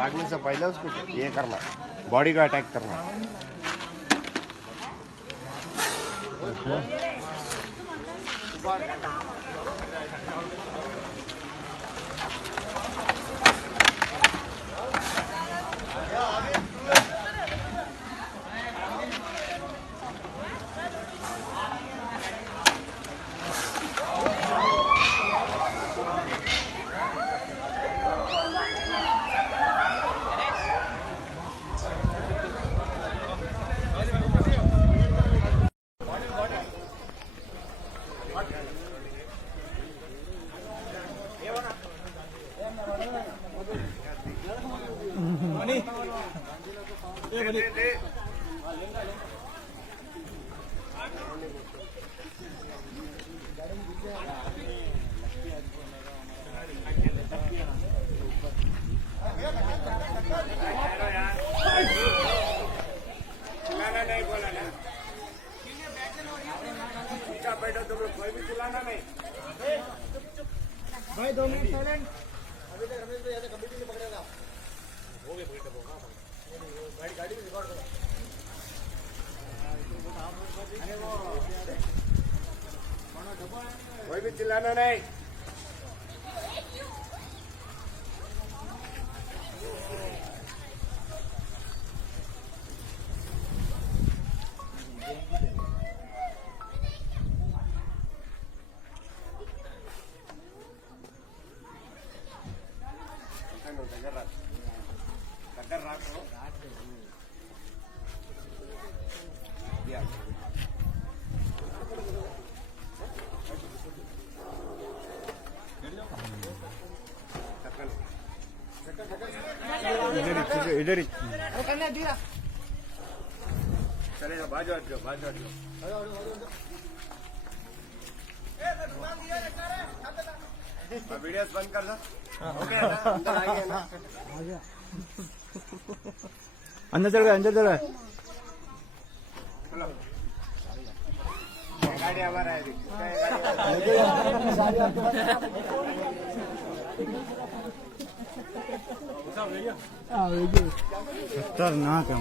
भागने से पहले उसको ये करना, बॉडी को अटैक करना। बैठो तुम लोग, कोई भी चिल्लाना नहीं भाई। 2 मिनट साइलेंट। अभी तक रमेश भाई ऐसे कमिटी नहीं पकड़ेगा। हो गए पकड़ दो गाड़ी में रिकॉर्ड करो। अरे वो कोई भी चिल्लाना नहीं। దగ్గర రాకు इधर ही चलेगा। बाजू हट जाओ, बाजू हट जाओ। वीडियोस बंद कर दो। ओके ना, अंदर आ गया ना, आ गया। अंदर चल गया, अंदर चल गया। गाड़ी हमारा है। खतरनाक है।